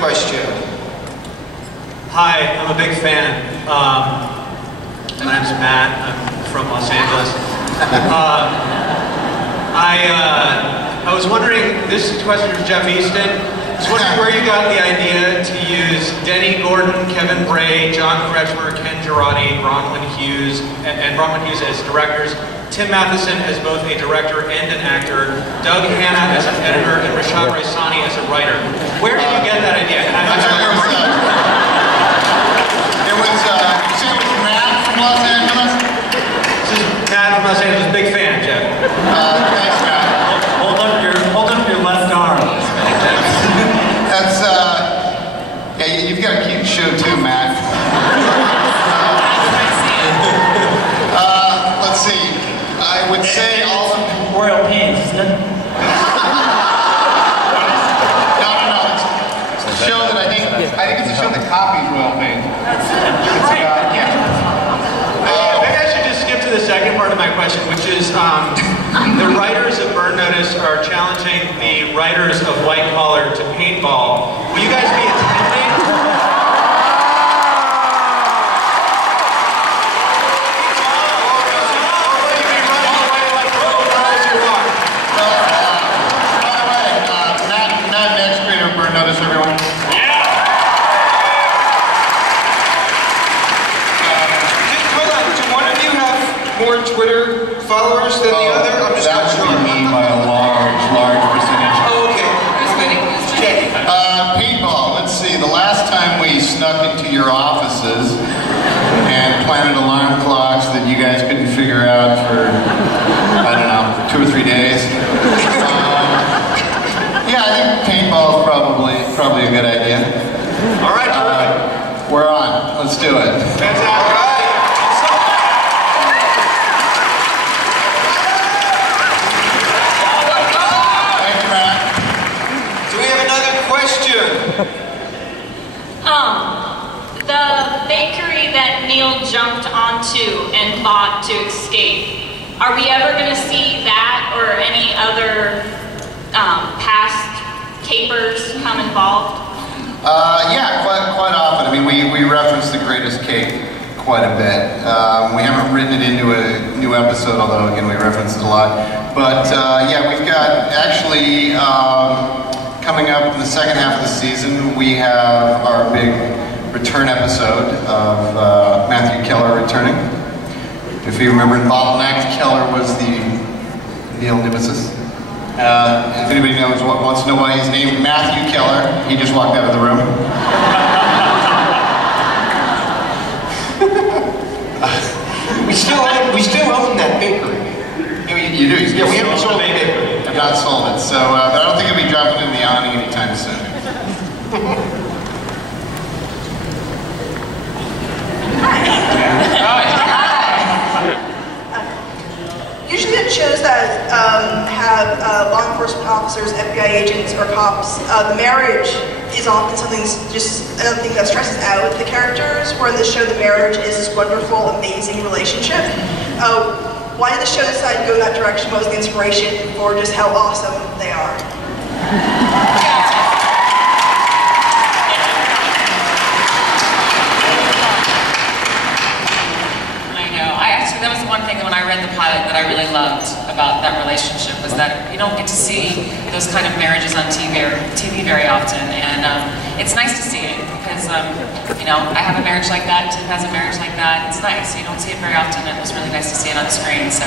question. Hi, I'm a big fan. My name's Matt. I'm from Los Angeles. I was wondering, this question is Jeff Easton. I was wondering where you got the idea to use Denny Gordon, Kevin Bray, John Kretschmer, Ken Girardi, Bronwyn Hughes as directors, Tim Matheson as both a director and an actor, Doug Hanna as an editor, and Rashad Raisani as a writer. Where did you get that idea? It was Matt from Los Angeles. This is Matt from Los Angeles, big fan, Jeff. Thanks, Matt. Hold up your left arm. That's, yeah, you've got a cute show too, Matt. Let's see. I would say all of Royal Pains, isn't it? No. It's a show that I think it's a show that copies Royal Pains. Yeah. Maybe I should just skip to the second part of my question, which is the writers of Burn Notice are challenging the writers of White Collar to paintball. Will you guys be attending? More Twitter followers than the other? I'm just that not sure. would be me by a large percentage. Oh, okay. Who's winning? Paintball. Let's see. The last time we snuck into your offices and planted alarm clocks that you guys couldn't figure out for, I don't know, 2 or 3 days. Yeah, I think paintball is probably a good idea. All right, we're on. Let's do it. Fantastic. The bakery that Neil jumped onto and bought to escape, are we ever going to see that or any other past capers come involved? Yeah, quite often. I mean, we reference The Greatest Cake quite a bit. We haven't written it into a new episode, although again we reference it a lot. But yeah, we've got actually coming up in the second half of the season, we have our big return episode of Matthew Keller returning. If you remember in Bottleneck, Keller was the Neil nemesis. If anybody wants to know why he's named Matthew Keller, he just walked out of the room. We still own that bakery. You do. Yeah, we haven't sold the bakery. I've not sold it, so but I don't think it'll be dropping in the awning anytime soon. Usually in shows that have law enforcement officers, FBI agents, or cops, the marriage is often something another thing that stresses out the characters, where in this show the marriage is this wonderful, amazing relationship. Why did the show decide to go in that direction? What was the inspiration for just how awesome they are? That was the one thing that when I read the pilot that I really loved about that relationship was that you don't get to see those kind of marriages on TV very often, and it's nice to see it because you know, I have a marriage like that, Tim has a marriage like that. It's nice. You don't see it very often, and it was really nice to see it on screen. So.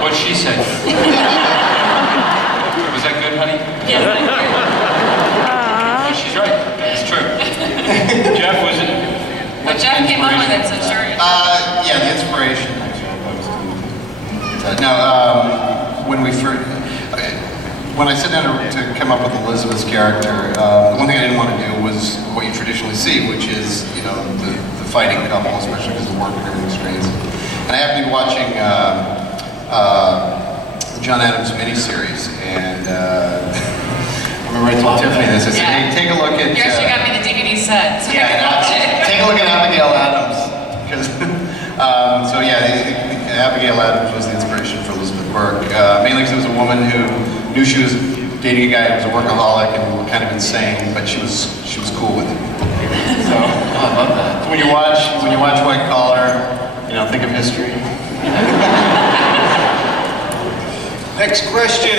What'd she say? Was that good, honey? Yes, thank you. Oh, she's right. It's true. Jeff, was it? But Jeff came up with it, so sure. Yeah, the inspiration. No, when I sat down to come up with Elizabeth's character, the one thing I didn't want to do was what you traditionally see, which is, you know, the fighting couple, especially because of work and everything screens. And I happened to be watching the John Adams miniseries, and I remember I told Tiffany this. I said, hey, take a look at... You actually got me the DVD set, so yeah, take a look at Abigail Adams. Because, so yeah, Abigail Adams was the inspiration for Elizabeth Burke. Mainly because it was a woman who knew she was dating a guy who was a workaholic and kind of insane, but she was cool with it. So I love that. So when you watch White Collar, you know, think of history. Next question.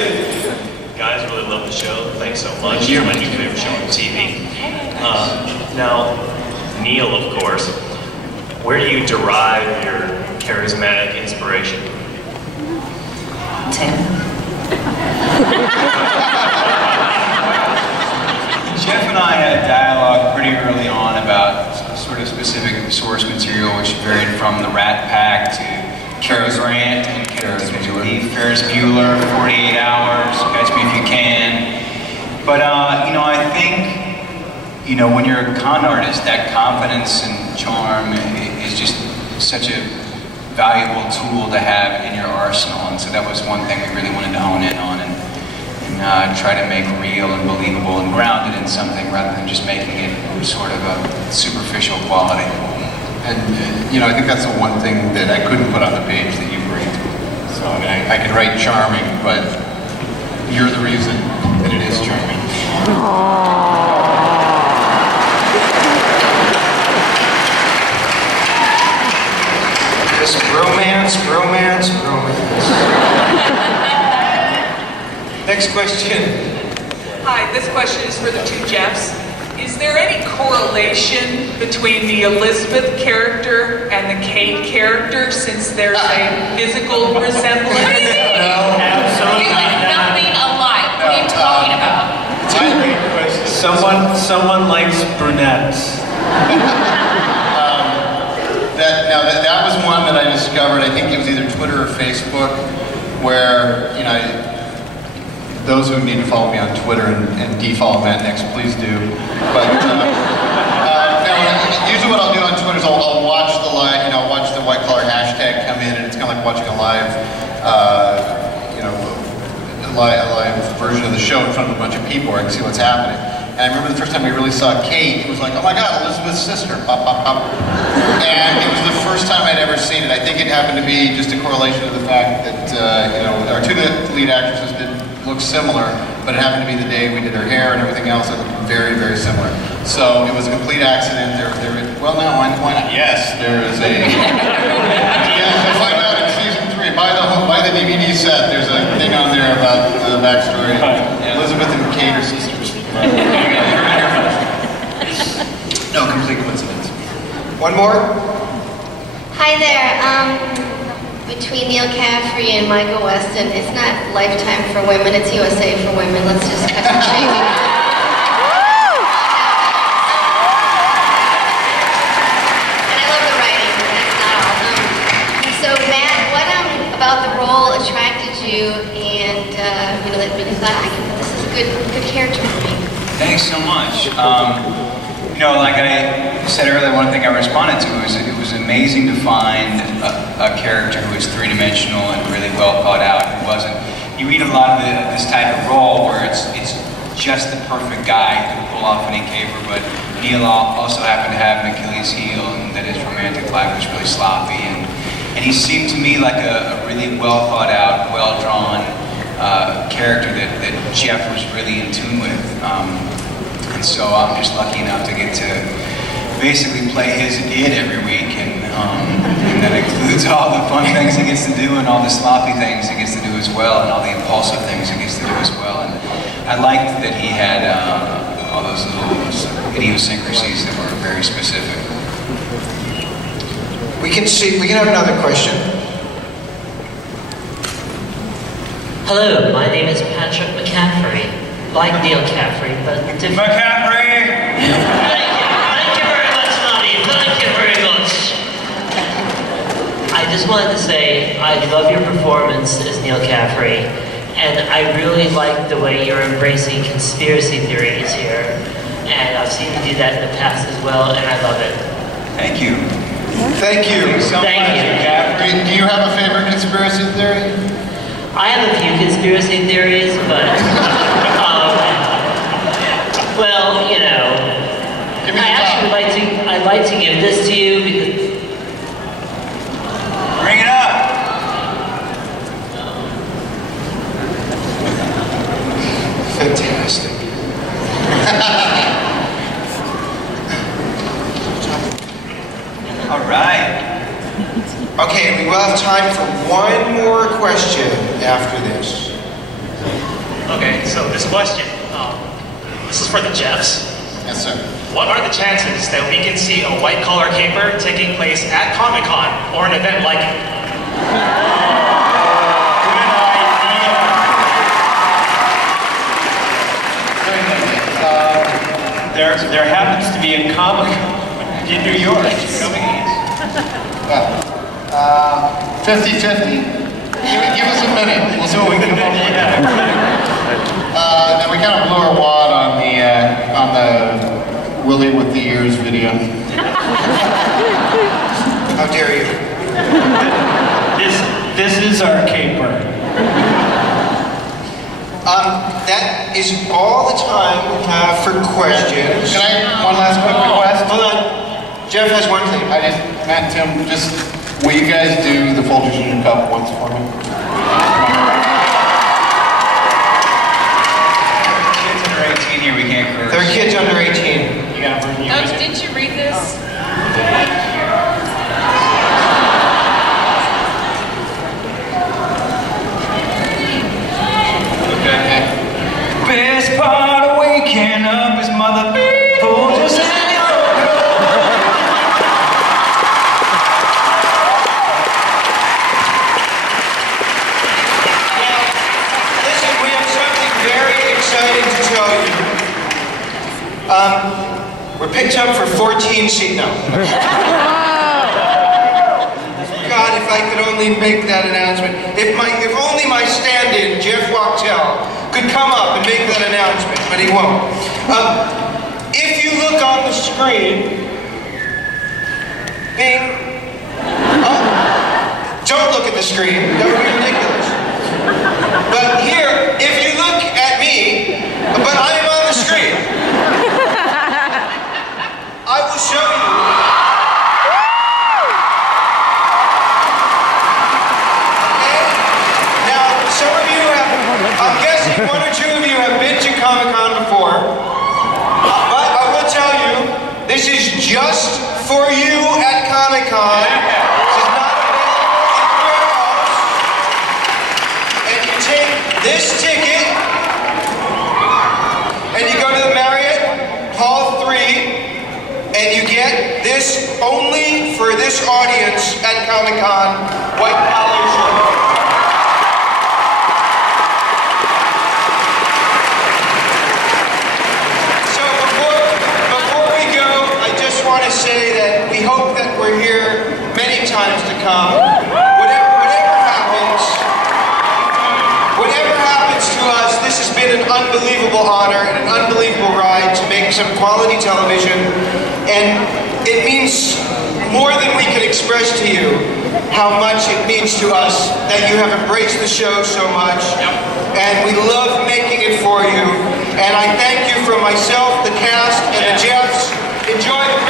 Guys, really love the show. Thanks so much. You're my new favorite show on TV. Now, Neil, of course, where do you derive your charismatic inspiration? Tim. Jeff and I had a dialogue pretty early on about sort of specific source material, which varied from the Rat Pack to Cary Grant and Ferris Bueller, 48 Hours, Catch Me If You Can. But, you know, I think, you know, when you're a con artist, that confidence and charm is just such a valuable tool to have in your arsenal. And so that was one thing we really wanted to hone in on and try to make real and believable and grounded in something rather than just making it sort of a superficial quality. And, you know, I think that's the one thing that I couldn't put on the page that you bring. So, I mean, I could write charming, but you're the reason that it is charming. Just romance, romance, romance. Next question. Hi, this question is for the two Jeffs. Is there any correlation between the Elizabeth character and the Kate character, since there's a physical resemblance? Absolutely nothing alike. What are you talking about? Someone likes brunettes. That was one that I discovered. I think it was either Twitter or Facebook, where, you know, those who need to follow me on Twitter and defollow Matt next, please do. But usually what I'll do on Twitter is I'll watch the live, you know, I'll watch the White Collar hashtag come in, and it's kind of like watching a live, you know, a live version of the show in front of a bunch of people where I can see what's happening. And I remember the first time we really saw Kate, it was like, oh my God, Elizabeth's sister, pop, pop, pop. And it was the first time I'd ever seen it. I think it happened to be just a correlation of the fact that, you know, our two lead actresses did look similar, but it happened to be the day we did her hair and everything else. It looked very, very similar. So it was a complete accident. Well, no, why not? Yes, there is a. Yes, you'll find out in season 3. Buy the DVD set. There's a thing on there about the backstory. Elizabeth and Kate are sisters. No, complete coincidence. One more. Hi there. Between Neil Caffrey and Michael Weston, it's not Lifetime for women, it's USA for women. Let's just cut the chase. And I love the writing, but that's not all. So Matt, what about the role attracted you, and you know, that you thought, this is a good character for me? Thanks so much. You know, like I said earlier, one thing I responded to was it was amazing to find a character who was three-dimensional and really well thought out. Who wasn't. You read a lot of this type of role where it's just the perfect guy who can pull off any caper, but Neil also happened to have an Achilles heel, and that his romantic life was really sloppy. And he seemed to me like a really well thought out, well drawn character that Jeff was really in tune with. And so I'm just lucky enough to get to basically play his id every week, and that includes all the fun things he gets to do and all the sloppy things he gets to do as well, and all the impulsive things he gets to do as well. And I liked that he had all those little idiosyncrasies that were very specific. We can have another question. Hello, my name is Patrick McCaffrey. Like Neil Caffrey, but different. McCaffrey! Thank you very much, Nobby. Thank you very much. I just wanted to say I love your performance as Neil Caffrey, and I really like the way you're embracing conspiracy theories here. And I've seen you do that in the past as well, and I love it. Thank you. Thank you. Thank you. Do you have a favorite conspiracy theory? I have a few conspiracy theories, but well, you know, I'd like to give this to you because. Bring it up. Easton. All right. Okay, we will have time for one more question after this. Okay, so this question, this is for the Jeffs. Yes, sir. What are the chances that we can see a white-collar caper taking place at Comic-Con or an event like it? There happens to be a Comic-Con in New York coming east. 50-50. Give us a minute. We'll see what we can come up with. And we kind of blew our wad on the Willie with the ears video. How dare you? This is our caper. That is all the time we have for questions. Can I, one last quick request? Hold on. Jeff has one thing. Matt, Tim, will you guys do the Folgers Junior Cup once for me? Kids under 18 here, we can't curse. There are kids under 18. You gotta bring Oh, didn't you read this? Best part of waking up is mother Folgers and Listen, we have something very exciting to tell you. We're picked up for 14 seat now. God, if I could only make that announcement. If only my stand-in, Jeff Wachtel, could come up and make that announcement, but he won't. If you look on the screen, bing. Don't look at the screen. That would be ridiculous. But here, if you look at me, but I am on the screen, I will show you. Some of you have, I'm guessing one or two of you have been to Comic-Con before, but I will tell you, this is just for you at Comic-Con. This is not available anywhere else. And you take this ticket, and you go to the Marriott Hall 3, and you get this only for this audience at Comic-Con, white collar shirt. Say that we hope that we're here many times to come. Whatever happens to us, this has been an unbelievable honor and an unbelievable ride to make some quality television, and it means more than we can express to you how much it means to us that you have embraced the show so much, and we love making it for you. And I thank you from myself, the cast, and the Jeffs. Enjoy the